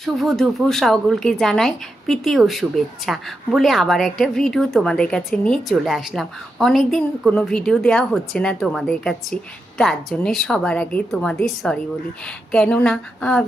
শুভ দুপুর সকলকে জানাই প্রীতি ও শুভেচ্ছা বলে আবার একটা ভিডিও তোমাদের কাছে নিয়ে চলে আসলাম। অনেক দিন কোনো ভিডিও দেওয়া হচ্ছে না তোমাদের কাছে, তার জন্যে সবার আগে তোমাদের সরি বলি। কেননা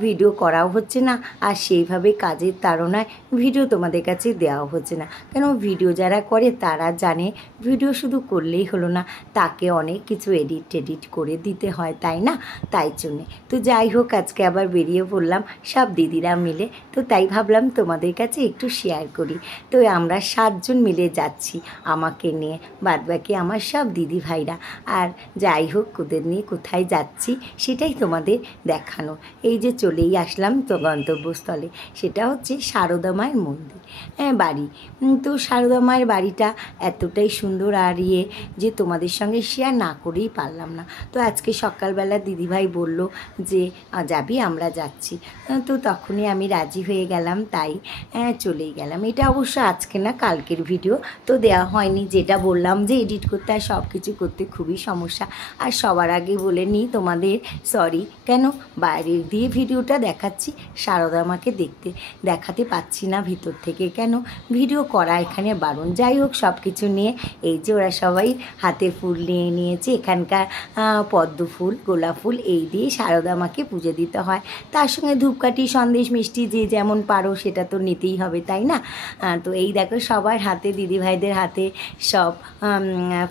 ভিডিও করাও হচ্ছে না, আর সেইভাবে কাজের তাড়নায় ভিডিও তোমাদের কাছে দেওয়াও হচ্ছে না। কেন ভিডিও যারা করে তারা জানে ভিডিও শুধু করলেই হলো না, তাকে অনেক কিছু এডিট করে দিতে হয়, তাই না? তাই জন্যে তো যাই হোক, আজকে আবার বেরিয়ে পড়লাম সব দিদিরা মিলে। তো তাই ভাবলাম তোমাদের কাছে একটু শেয়ার করি। তো আমরা 7 জন মিলে যাচ্ছি আমাকে নিয়ে, বাদবাকি আমার সব দিদি ভাইরা। আর যাই হোক, ওদের নিয়ে কোথায় যাচ্ছি সেটাই তোমাদের দেখানো। এই যে চলেই আসলাম তো গন্তব্যস্থলে, সেটা হচ্ছে সারদা মায়ের মন্দির বাড়ি। তো সারদা মায়ের বাড়িটা এতটাই সুন্দর আর যে তোমাদের সঙ্গে শেয়ার না করেই পারলাম না। তো আজকে সকালবেলা দিদিভাই বলল যে যাবি, আমরা যাচ্ছি। তো তখনই আমি রাজি হয়ে গেলাম, তাই চলেই গেলাম। এটা অবশ্য আজকে না, কালকের ভিডিও তো দেওয়া হয়নি। যেটা বললাম যে এডিট করতে আর সব কিছু করতে খুবই সমস্যা। আর সবার আগে বলে নিই তোমাদের সরি, কেন বাইরের দিয়ে ভিডিওটা দেখাচ্ছি, সারদা মাকে দেখাতে পাচ্ছি না ভিতর থেকে, কেন ভিডিও করা এখানে বারণ। যাই হোক, সব কিছু নিয়ে এই যে ওরা সবাই হাতে ফুল নিয়ে নিয়েছে। এখানকার পদ্ম ফুল, গোলাপ ফুল, এই দিয়ে সারদা মাকে পুজো দিতে হয়। তার সঙ্গে ধূপকাঠি, সন্দেশ, মিষ্টি যে যেমন পারো সেটা তো নিতেই হবে, তাই না? তো এই দেখো সবার হাতে, দিদিভাইদের হাতে সব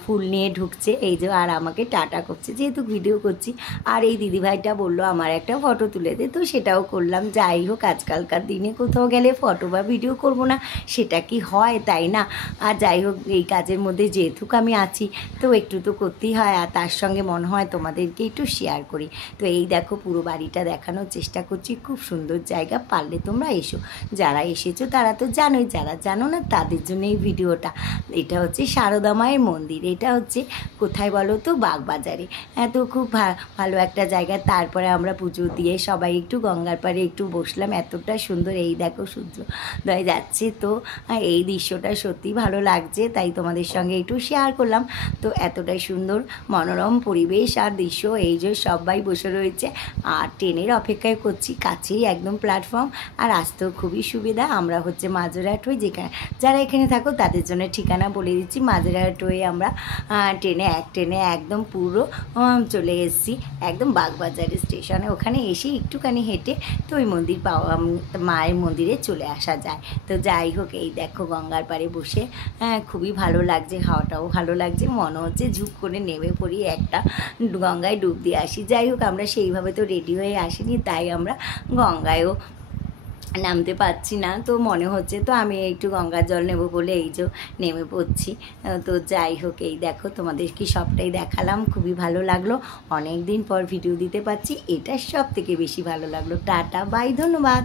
ফুল নিয়ে ঢুকছে এই যে, আর আমাকে টাটা করছে যেহেতু ভিডিও করছি। আর এই দিদিভাইটা বললো আমার একটা ফটো তুলে দে, তো সেটাও করলাম। যাই হোক, আজকালকার দিনে কোথাও গেলে ফটো বা ভিডিও করব না সেটা কি হয়, তাই না? আর যাই হোক, এই কাজের মধ্যে যেহেতু আমি আছি তো একটু তো করতেই হয়, আর তার সঙ্গে মনে হয় তোমাদেরকে একটু শেয়ার করি। তো এই দেখো পুরো বাড়িটা দেখানোর চেষ্টা করছি, খুব সুন্দর জায়গা, পারলে তোমরা এসো। যারা এসেছো তারা তো জানোই, যারা জানো না তাদের জন্য এই ভিডিওটা। এটা হচ্ছে সারদা মায়ের মন্দির, এটা হচ্ছে কোথায় বলো তো, বাগবাজারে। তো খুব ভালো একটা জায়গা। তারপরে আমরা পুজো দিয়ে সবাই একটু গঙ্গার পাড়ে একটু বসলাম, এতটা সুন্দর। এই দেখো সূর্যোদয় যাচ্ছে, তো এই দৃশ্যটা সত্যি ভালো লাগছে, তাই তোমাদের সঙ্গে একটু শেয়ার করলাম। তো এতটাই সুন্দর মনোরম পরিবেশ আর দৃশ্য। এই যে সবাই বসে রয়েছে আর ট্রেনের অপেক্ষায় করছি, কাছেই একদম প্ল্যাটফর্ম, আর আসতেও খুবই সুবিধা। আমরা হচ্ছে মাঝেরহাট হয়ে, যেখানে যারা এখানে থাকো তাদের জন্য ঠিকানা বলে দিচ্ছি। মাঝেরহাট হয়ে আমরা ট্রেনে একদম পুরো চলে এসেছি একদম বাগবাজার স্টেশনে। ওখানে এসে একটুখানি হেঁটে তো ওই মন্দির মায়ের মন্দিরে চলে আসা যায়। তো যাই হোক, এই দেখো গঙ্গার পাড়ে বসে খুবই ভালো লাগছে, হাওয়াটাও ভালো লাগছে, মনে হচ্ছে ঝুপ করে নেমে পড়ি একটা গঙ্গায় ডুব দিয়ে আসি। যাই হোক, আমরা সেইভাবে তো রেডি হয়ে আসিনি, তাই আমরা গঙ্গায়ও নামতে পারছি না। তো মনে হচ্ছে, তো আমি একটু গঙ্গার জল নেব বলে এই যে নেমে পড়ছি। তো যাই হোক, এই দেখো তোমাদের কি সবটাই দেখালাম, খুবই ভালো লাগলো। অনেক দিন পর ভিডিও দিতে পারছি, এটা সব থেকে বেশি ভালো লাগলো। টাটা, বাই, ধন্যবাদ।